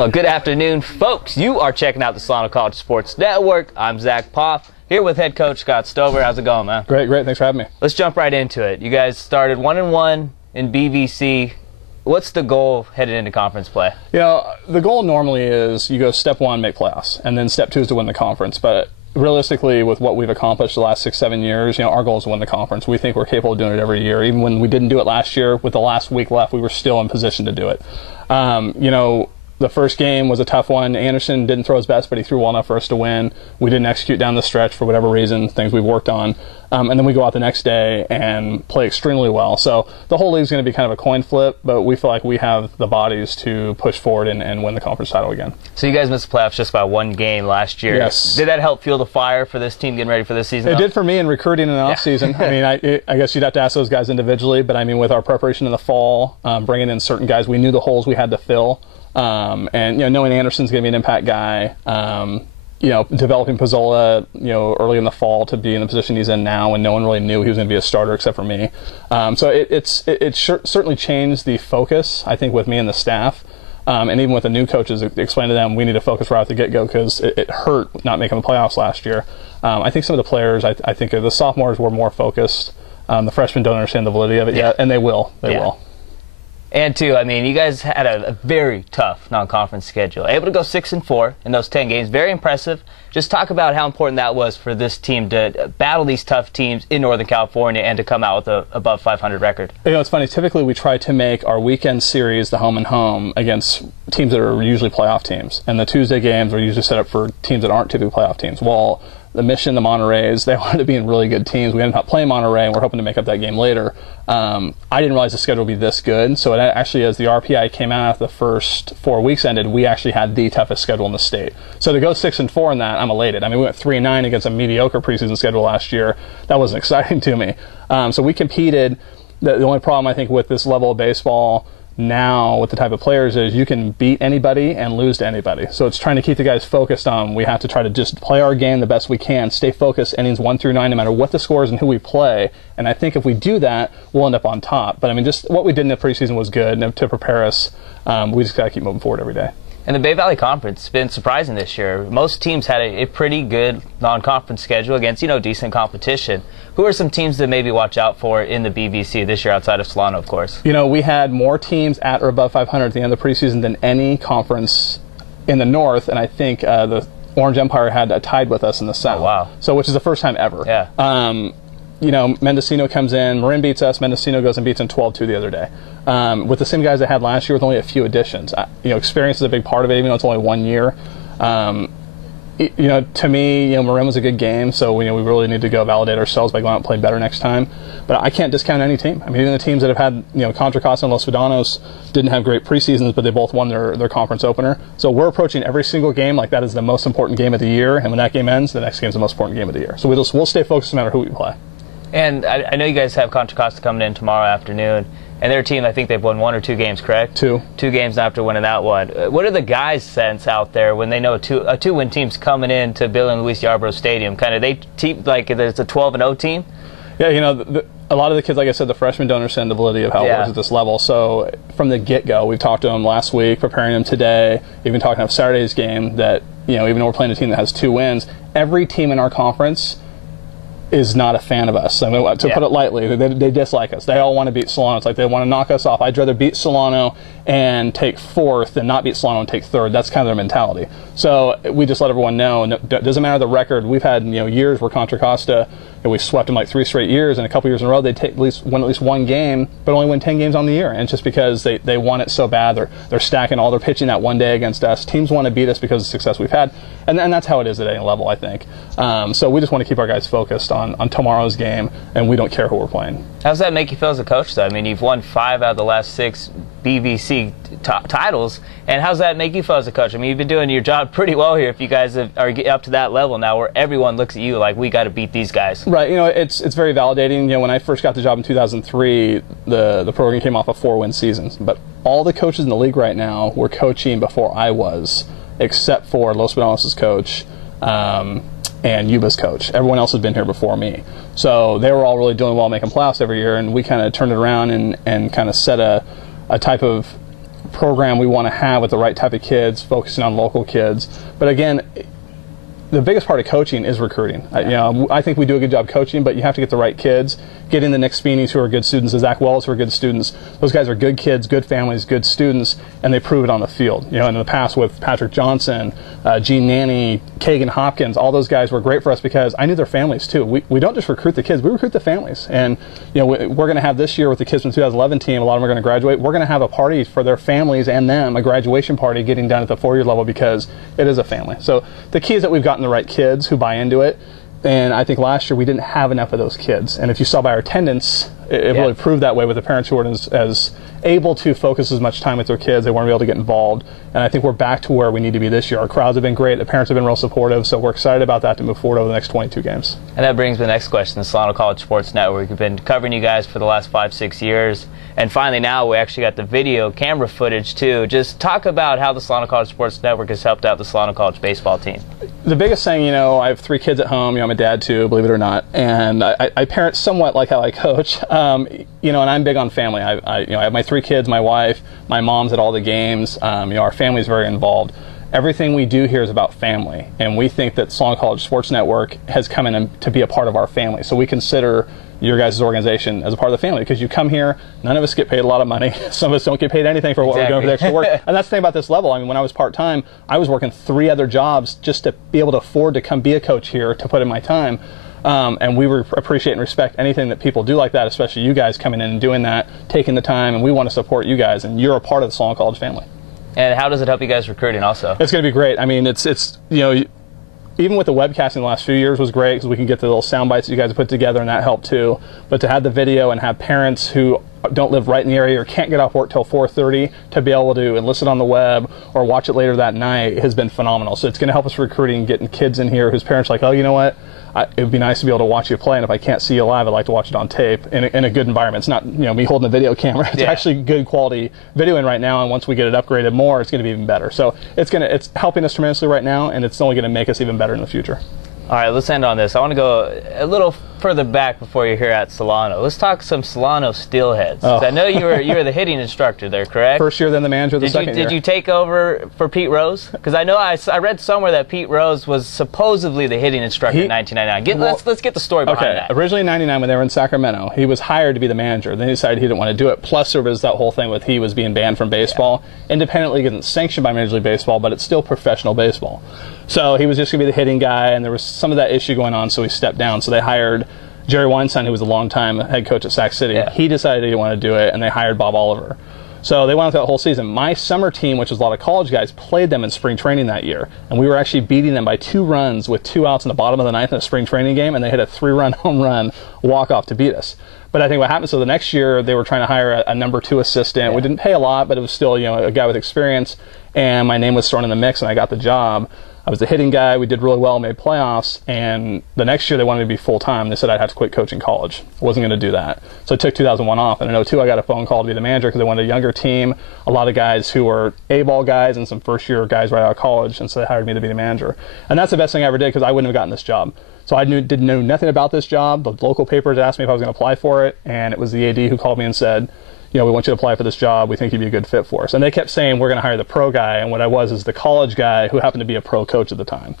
Well, good afternoon, folks. You are checking out the Solano College Sports Network. I'm Zack Poff, here with head coach Scott Stover. How's it going, man? Great. Thanks for having me. Let's jump right into it. You guys started 1-1 in BVC. What's the goal headed into conference play? You know, the goal normally is you go step one, make playoffs, and then step two is to win the conference. But realistically, with what we've accomplished the last 6-7 years, our goal is to win the conference. We think we're capable of doing it every year. Even when we didn't do it last year, with the last week left, we were still in position to do it. The first game was a tough one. Anderson didn't throw his best, but he threw well enough for us to win. We didn't execute down the stretch for whatever reason, things we've worked on. And then we go out the next day and play extremely well. So the whole league's going to be kind of a coin flip, but we feel like we have the bodies to push forward and win the conference title again. So you guys missed the playoffs just by one game last year. Yes. Did that help fuel the fire for this team getting ready for this season? It did for me in recruiting in the offseason. I guess you'd have to ask those guys individually, but with our preparation in the fall, bringing in certain guys, we knew the holes we had to fill. Knowing Anderson's going to be an impact guy, developing Pizzola, early in the fall to be in the position he's in now, and no one really knew he was going to be a starter except for me. So it certainly changed the focus, I think, with me and the staff. And even with the new coaches, explain to them we need to focus right at the get-go because it hurt not making the playoffs last year. I think some of the players, I think the sophomores were more focused. The freshmen don't understand the validity of it yet, and they will. They will. And two, you guys had a very tough non-conference schedule. Able to go 6-4 in those 10 games. Very impressive. Just talk about how important that was for this team to battle these tough teams in Northern California and to come out with a above 500 record. It's funny. Typically, we try to make our weekend series the home and home against teams that are usually playoff teams. And the Tuesday games are usually set up for teams that aren't typically playoff teams. Well, the Mission, the Monterreys, they wanted to be in really good teams. We ended up playing Monterrey, and we're hoping to make up that game later. I didn't realize the schedule would be this good. So it actually, as the RPI came out after the first 4 weeks ended, we actually had the toughest schedule in the state. So to go 6-4 in that, I'm elated. We went 3-9 against a mediocre preseason schedule last year. That wasn't exciting to me. So we competed. The only problem, I think, with this level of baseball now with the type of players is you can beat anybody and lose to anybody. So it's trying to keep the guys focused on we have to try to just play our game the best we can, stay focused innings 1-9 no matter what the score is and who we play. And I think if we do that, we'll end up on top. But just what we did in the preseason was good, and to prepare us, we just got to keep moving forward every day. And the Bay Valley Conference has been surprising this year. Most teams had a pretty good non-conference schedule against, decent competition. Who are some teams that maybe watch out for in the BVC this year outside of Solano, of course? We had more teams at or above 500 at the end of the preseason than any conference in the North, and I think the Orange Empire had tied with us in the South. Oh, wow. So, which is the first time ever. Yeah. Mendocino comes in, Marin beats us, Mendocino goes and beats them 12-2 the other day. With the same guys they had last year with only a few additions. Experience is a big part of it, even though it's only 1 year. To me, Marin was a good game, so we really need to go validate ourselves by going out and playing better next time. But I can't discount any team. Even the teams that have had, Contra Costa and Los Vidanos didn't have great preseasons, but they both won their conference opener. So we're approaching every single game like that is the most important game of the year, and when that game ends, the next game is the most important game of the year. So we'll stay focused no matter who we play. And I know you guys have Contra Costa coming in tomorrow afternoon, and their team, I think they've won 1 or 2 games, correct? 2. 2 games after winning that one. What are the guys' sense out there when they know a two-win team's coming in to Bill and Luis Yarbrough Stadium? Kind of like it's a 12-0 team? Yeah, a lot of the kids, like I said, the freshmen don't understand the validity of how it works at this level. So from the get-go, we've talked to them last week, preparing them today, even talking about Saturday's game that, even though we're playing a team that has 2 wins, every team in our conference is not a fan of us. To put it lightly, they dislike us. They all want to beat Solano. It's like they want to knock us off. I'd rather beat Solano and take 4th than not beat Solano and take 3rd. That's kind of their mentality. So we just let everyone know. And it doesn't matter the record. We've had years where Contra Costa, we swept them like 3 straight years, and a couple years in a row they'd win at least 1 game, but only win 10 games on the year. And it's just because they want it so bad. They're stacking all their pitching that one day against us. Teams want to beat us because of the success we've had, and that's how it is at any level, I think. So we just want to keep our guys focused on tomorrow's game, and we don't care who we're playing. How does that make you feel as a coach, though? You've won 5 out of the last 6 BVC titles, and how does that make you feel as a coach? You've been doing your job pretty well here if you guys are up to that level now where everyone looks at you like, we got to beat these guys. Right. It's very validating. When I first got the job in 2003, the program came off of 4-win seasons, but all the coaches in the league right now were coaching before I was, except for Los Vidanos' coach, and Yuba's coach. Everyone else had been here before me. So they were all really doing well, making playoffs every year, and we kind of turned it around and kind of set a type of program we want to have with the right type of kids, focusing on local kids. But again, the biggest part of coaching is recruiting. I think we do a good job coaching, but you have to get the right kids. Getting the Nick Speeneys who are good students, the Zack Wells who are good students. Those guys are good kids, good families, good students, and they prove it on the field. In the past with Patrick Johnson, Gene Nanny, Kagan Hopkins, all those guys were great for us because I knew their families too. We don't just recruit the kids, we recruit the families. And we're going to have this year with the kids from the 2011 team, a lot of them are going to graduate. We're going to have a party for their families and them, a graduation party getting done at the 4-year level because it is a family. So the key is that we've gotten the right kids who buy into it. And I think last year we didn't have enough of those kids. And if you saw by our attendance, it really proved that way with the parents who weren't as able to focus as much time with their kids. They weren't able to get involved. And I think we're back to where we need to be this year. Our crowds have been great. The parents have been real supportive. So we're excited about that to move forward over the next 22 games. And that brings me to the next question. The Solano College Sports Network. We've been covering you guys for the last 5-6 years. And finally now we actually got the video camera footage too. Just talk about how the Solano College Sports Network has helped out the Solano College baseball team. The biggest thing, I have 3 kids at home. I'm a dad too, believe it or not. And I parent somewhat like how I coach. And I'm big on family. I have my 3 kids, my wife, my mom's at all the games. Our family's very involved. Everything we do here is about family, and we think that Solano College Sports Network has come in to be a part of our family. So we consider your guys' organization as a part of the family because you come here, none of us get paid a lot of money. Some of us don't get paid anything for what we're doing for the extra work. And that's the thing about this level. When I was part-time, I was working 3 other jobs just to be able to afford to come be a coach here, to put in my time. And we appreciate and respect anything that people do like that, especially you guys coming in and doing that, taking the time, and we want to support you guys, and you're a part of the Solano College family. And how does it help you guys recruiting also? It's going to be great. It's even with the webcasting the last few years was great because we can get the little sound bites that you guys have put together, and that helped too. But to have the video and have parents who don't live right in the area or can't get off work till 4:30 to be able to enlist it on the web or watch it later that night has been phenomenal. So it's going to help us recruiting, getting kids in here whose parents are like, oh, you know what? It would be nice to be able to watch you play, and if I can't see you live, I'd like to watch it on tape in a good environment. It's not me holding a video camera. It's actually good quality videoing right now, and once we get it upgraded more, it's going to be even better. So it's helping us tremendously right now, and it's only going to make us even better in the future. All right, let's end on this. I want to go a little further back before you're here at Solano. Let's talk some Solano Steelheads. Oh. I know you were the hitting instructor there, correct? First year, then the manager the second year. Did you take over for Pete Rose? Because I know I read somewhere that Pete Rose was supposedly the hitting instructor in 1999. Let's get the story behind that. Originally in 99 when they were in Sacramento, he was hired to be the manager. Then he decided he didn't want to do it. Plus there was that whole thing with he was being banned from baseball. Yeah. Independent League isn't sanctioned by Major League Baseball, but it's still professional baseball. So he was just going to be the hitting guy, and there was some of that issue going on, so he stepped down. So they hired Jerry Weinstein, who was a longtime head coach at Sac City. Yeah. He decided he didn't want to do it, and they hired Bob Oliver. So they went through that whole season. My summer team, which was a lot of college guys, played them in spring training that year, and we were actually beating them by 2 runs with 2 outs in the bottom of the 9th in a spring training game, and they hit a 3-run home run walk-off to beat us. But I think what happened, so the next year they were trying to hire a number 2 assistant. Yeah. We didn't pay a lot, but it was still a guy with experience, and my name was thrown in the mix, and I got the job. I was the hitting guy. We did really well, made playoffs, and the next year they wanted me to be full-time. They said I'd have to quit coaching college. I wasn't going to do that. So I took 2001 off, and in 2002 I got a phone call to be the manager because they wanted a younger team, a lot of guys who were A-ball guys and some first-year guys right out of college, and so they hired me to be the manager. And that's the best thing I ever did because I wouldn't have gotten this job. So I didn't know nothing about this job. The local papers asked me if I was going to apply for it, and it was the AD who called me and said, we want you to apply for this job. We think you'd be a good fit for us. And they kept saying, we're going to hire the pro guy. And what I was is the college guy who happened to be a pro coach at the time.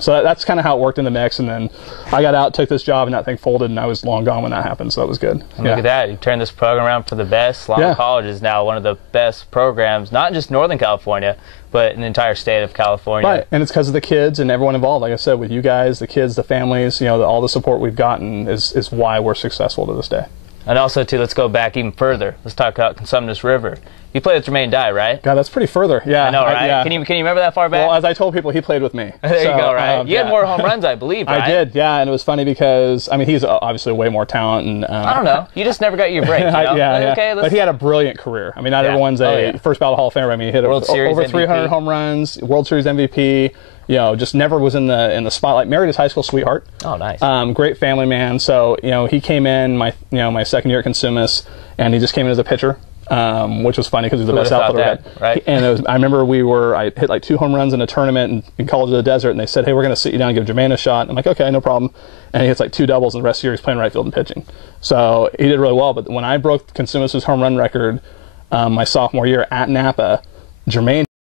So that's kind of how it worked in the mix. And then I got out, took this job, and that thing folded, and I was long gone when that happened. So that was good. And look at that. You turned this program around for the best. Solano College is now one of the best programs, not just Northern California, but in the entire state of California. Right. And it's because of the kids and everyone involved. Like I said, with you guys, the kids, the families, all the support we've gotten is why we're successful to this day. And also, too, let's go back even further. Let's talk about Consumnes River. You played with Jermaine Dye, right? God, that's pretty further. Yeah, I know, right? Yeah. Can you remember that far back? Well, as I told people, he played with me. There you go, right? You had more home runs, I believe, right? I did, yeah. And it was funny because, he's obviously way more talent. And I don't know. You just never got your break, yeah. Okay, but he had a brilliant career. Not everyone's a first ballot Hall of Famer. He hit World Series over 300 MVP. Home runs, World Series MVP. Just never was in the spotlight. Married his high school sweetheart. Oh, nice. Great family man. So he came in my second year at Consumnes, and he just came in as a pitcher, which was funny because he was the best outfielder we had. Right. And I remember I hit like 2 home runs in a tournament in College of the Desert, and they said, hey, we're going to sit you down and give Jermaine a shot. I'm like, okay, no problem. And he hits like 2 doubles, and the rest of the year he's playing right field and pitching. So he did really well. But when I broke Consumnes' home run record, my sophomore year at Napa. Jermaine